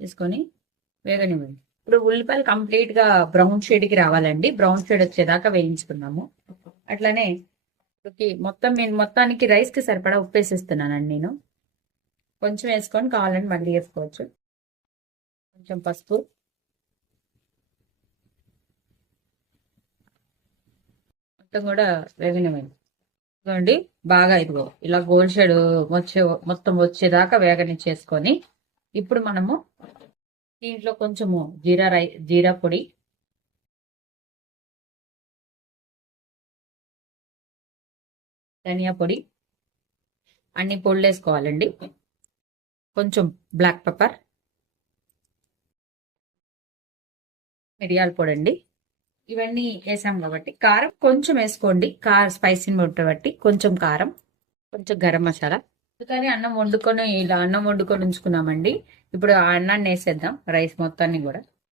వేసుకొని వేగనివ్వండి. ఇప్పుడు ఉల్లిపాయలు కంప్లీట్ గా బ్రౌన్ షేడ్ కి రావాలండి. బ్రౌన్ షేడ్ వచ్చేదాకా వేయించుకున్నాము. అట్లనే నేను మొత్తానికి రైస్ కి సరిపడా ఉప్పు వేసేస్తున్నానండి. నేను కొంచెం వేసుకొని కావాలని మళ్ళీ వేసుకోవచ్చు. కొంచెం పసుపు, మొత్తం కూడా వేగనివ్వండి. చూడండి బాగా ఇదిగో ఇలా గోల్డ్ షేడ్ మొత్తం వచ్చేదాకా వేగనిచ్చేసుకొని ఇప్పుడు మనము దీంట్లో కొంచెము జీరా పొడి, ధనియా పొడి, అన్ని పొడులు వేసుకోవాలండి. కొంచెం బ్లాక్ పెప్పర్, మిరియాల పొడి అండి. ఇవన్నీ వేసాం కాబట్టి కారం కొంచెం వేసుకోండి. స్పైసీని బట్టి కొంచెం కారం, కొంచెం గరం మసాలా. అందుకని అన్నం వండుకొని ఉంచుకున్నామండి. ఇప్పుడు ఆ అన్నాన్ని వేసేద్దాం, రైస్ మొత్తాన్ని కూడా.